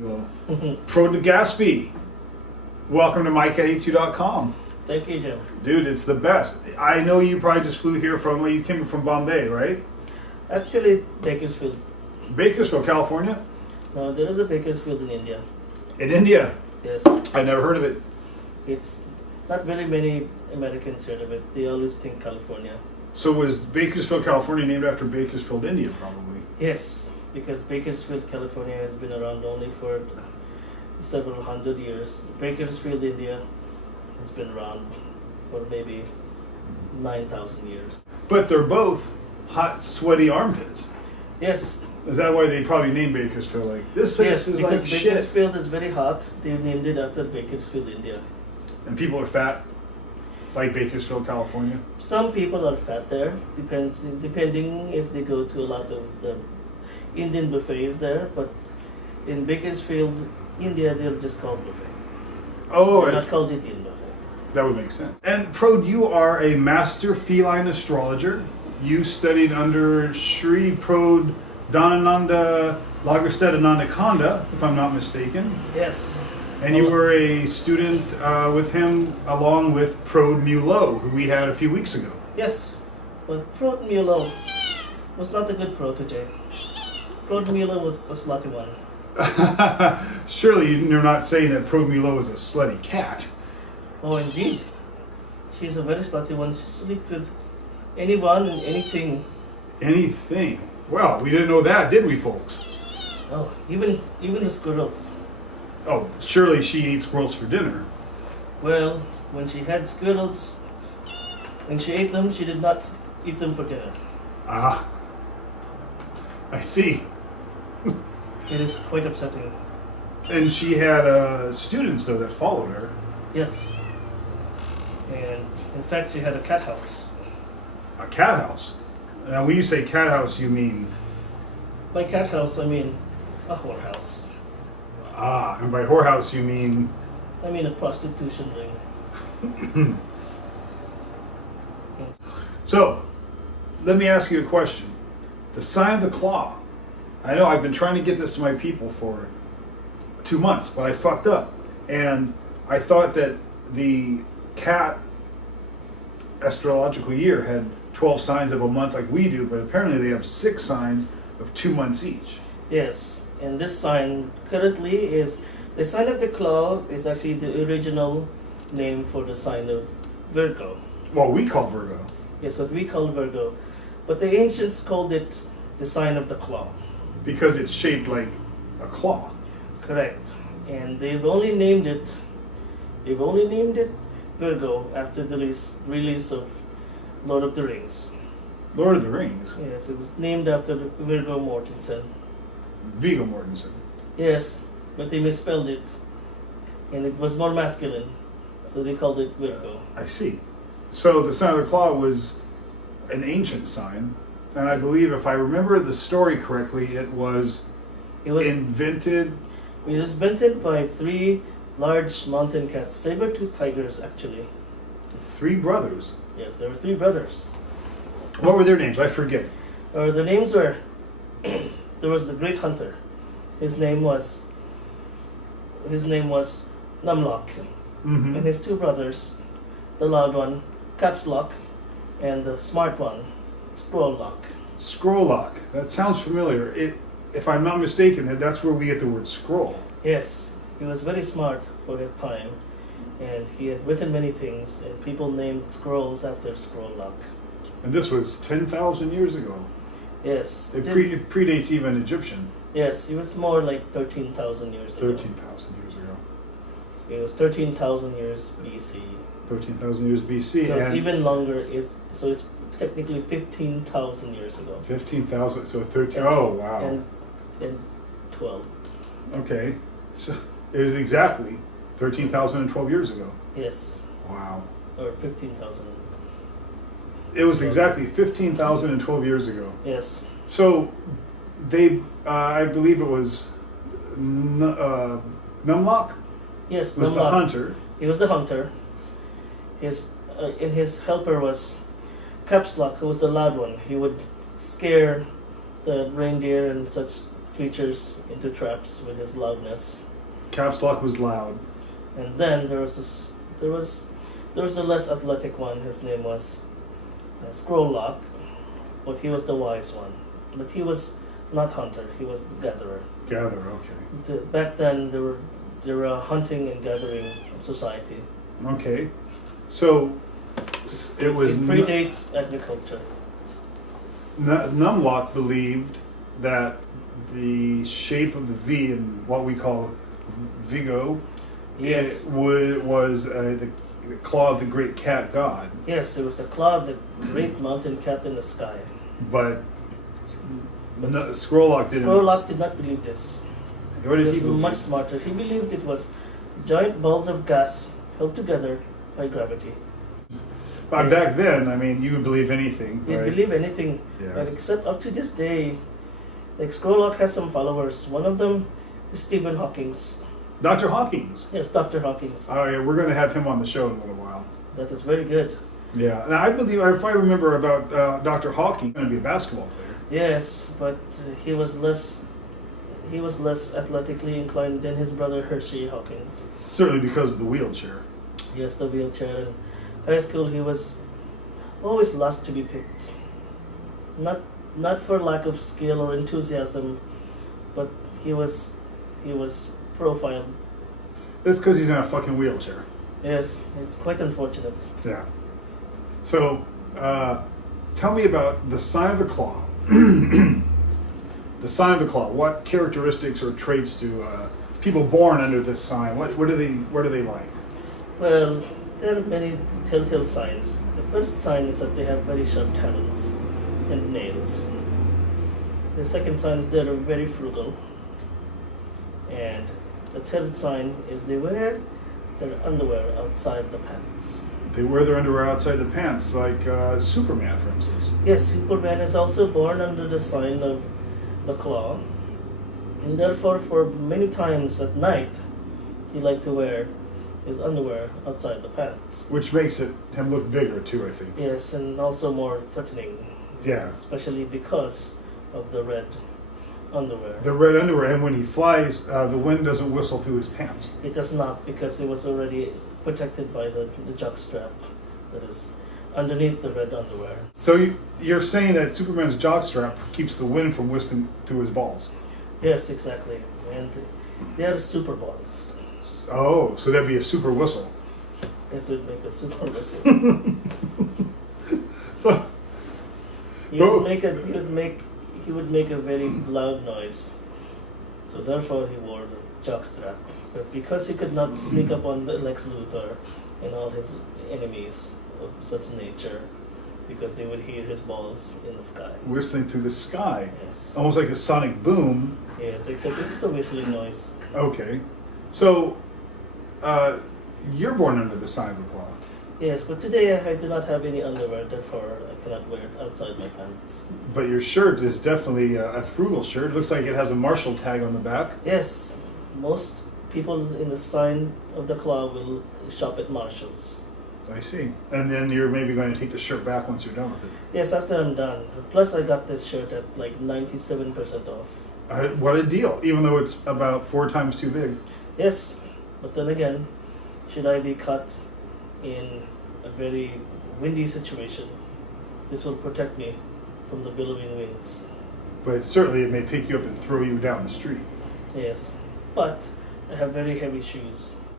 Pro de Gaspy. Welcome to Mike@E2.com. Thank you, Jim. Dude, it's the best. I know you probably just flew here you came from Bombay, right? Actually, Bakersfield. Bakersfield, California? No, there is a Bakersfield in India. In India? Yes. I never heard of it. It's not very many Americans heard of it. They always think California. So was Bakersfield, California named after Bakersfield, India, probably? Yes, because Bakersfield, California has been around only for several hundred years. Bakersfield, India has been around for maybe 9,000 years. But they're both hot, sweaty armpits. Yes. Is that why they probably named Bakersfield like this place Yes, is because like shit? Bakersfield is very hot. They named it after Bakersfield, India. And people are fat, like Bakersfield, California. Some people are fat there, depending if they go to a lot of the Indian buffets there, but in Bakersfield, India, they're just called buffet. Oh, They're not called Indian buffet. that would make sense. And Prod, you are a master feline astrologer. You studied under Sri Prod Dhanananda Lagerstedt Anandakonda, if I'm not mistaken. Yes. And you were a student with him along with Prod Mulot, who we had a few weeks ago. Yes, but Prod Mulot was not a good protege. Prod Mulot was a slutty one. Surely you're not saying that Prod Mulot was a slutty cat. Oh, indeed. She's a very slutty one. She sleeps with anyone and anything. Anything. Well, we didn't know that, did we, folks? Oh, even the squirrels. Oh, surely she ate squirrels for dinner. Well, when she had squirrels, when she ate them, she did not eat them for dinner. Ah, I see. It is quite upsetting. And she had students, though, that followed her. Yes. And in fact, she had a cat house. A cat house. Now, when you say cat house, you mean... By cat house, I mean a whorehouse. Ah, and by whorehouse, you mean... I mean a prostitution ring. So, let me ask you a question. The sign of the claw. I know I've been trying to get this to my people for 2 months, but I fucked up. And I thought that the cat astrological year had 12 signs of a month like we do, but apparently they have 6 signs of 2 months each. Yes, and this sign currently is the sign of the claw is actually the original name for the sign of Virgo. Well, we call Virgo. Yes, what we call Virgo, but the ancients called it the sign of the claw. Because it's shaped like a claw. Correct, and they've only named it Virgo after the release of Lord of the Rings. Lord of the Rings. Yes, it was named after Virgo Mortensen. Viggo Mortensen. Yes, but they misspelled it, and it was more masculine, so they called it Virgo. I see. So the sign of the claw was an ancient sign, and I believe, if I remember the story correctly, it was invented. It was invented by 3 large mountain cats, saber-toothed tigers, actually. 3 brothers. Yes, there were 3 brothers. What were their names? I forget. Their names were. There was the Great Hunter. His name was Numlock, Mm-hmm. and his 2 brothers, the loud one, Caps Lock, and the smart one, Scroll Lock. Scroll Lock. That sounds familiar. If I'm not mistaken, that's where we get the word scroll. Yes, he was very smart for his time, and he had written many things, and people named scrolls after Scroll Lock. And this was 10,000 years ago. Yes. It predates even Egyptian. Yes, it was more like 13,000 years ago. 13,000 years ago. It was 13,000 years BC. 13,000 years BC. So it's and even longer. So it's technically 15,000 years ago. 15,000, so 13. Oh, wow. And 12. Okay. So it was exactly 13,012 years ago. Yes. Wow. Or 15,000. It was exactly 15,012 years ago. Yes. So they, I believe it was Numlock? Yes, Was the Numlock. hunter. He was the hunter. And his helper was Caps Lock, who was the loud one. He would scare the reindeer and such creatures into traps with his loudness. Caps Lock was loud. And then there was a less athletic one. His name was Scroll Lock, but he was the wise one. But he was not hunter. He was gatherer. Gather, okay. Back then there were a hunting and gathering society. Okay. So it was It predates agriculture. Numlock believed that the shape of the V in what we call Vigo Yes. was the claw of the great cat god. Yes, it was the claw of the great mountain cat in the sky. But But Scrollock didn't. Scrollock did not believe this. What He did he was believe? much smarter. He believed it was giant balls of gas held together by gravity. But back then, I mean, you would believe anything, He'd right? believe anything, Yeah. but except up to this day, like Scrollock has some followers. One of them is Stephen Hawking's. Dr. Hawkins. Yes, Dr. Hawking's. Oh yeah, we're going to have him on the show in a little while. That is very good. Yeah, and I believe, if I remember about Dr. Hawking, he's going to be a basketball player. Yes, but he was less athletically inclined than his brother Hershey Hawkins. Certainly because of the wheelchair. Yes, the wheelchair. In high school, he was always last to be picked. Not for lack of skill or enthusiasm, but he was profiled. That's because he's in a fucking wheelchair. Yes, it's quite unfortunate. Yeah. So, tell me about the sign of the claw. The sign of the claw. What characteristics or traits do people born under this sign? What are they like? Well, there are many telltale signs. The first sign is that they have very sharp talons and nails. The second sign is they're very frugal. And the third sign is they wear their underwear outside the pants. They wear their underwear outside the pants, like Superman, for instance. Yes, Superman is also born under the sign of the claw. And therefore, for many times at night, he liked to wear his underwear outside the pants. Which makes him look bigger, too, I think. Yes, and also more threatening. Yeah. Especially because of the red underwear. The red underwear, and when he flies, the wind doesn't whistle through his pants. It does not, because it was already protected by the jock strap that is underneath the red underwear. So you're saying that Superman's jockstrap keeps the wind from whistling through his balls? Yes, exactly. And they are super balls. Oh, so that'd be a super whistle. This would make a super whistle. So, He would make a very loud noise. So therefore he wore the jockstrap. But because he could not sneak up on the Lex Luthor and all his enemies of such nature, because they would hear his balls in the sky. whistling through the sky, Yes. almost like a sonic boom. Yes, except it's a whistling noise. Okay, so you're born under the sign of the claw, Yes, but today I do not have any underwear, therefore I cannot wear it outside my pants. but your shirt is definitely a frugal shirt. It looks like it has a Marshall tag on the back. Yes, most people in the sign of the claw will shop at Marshall's. I see. And then you're maybe going to take the shirt back once you're done with it. Yes, after I'm done. Plus I got this shirt at like 97% off. What a deal, even though it's about 4 times too big. Yes, but then again, should I be cut in a very windy situation, this will protect me from the billowing winds. But certainly it may pick you up and throw you down the street. Yes, but I have very heavy shoes.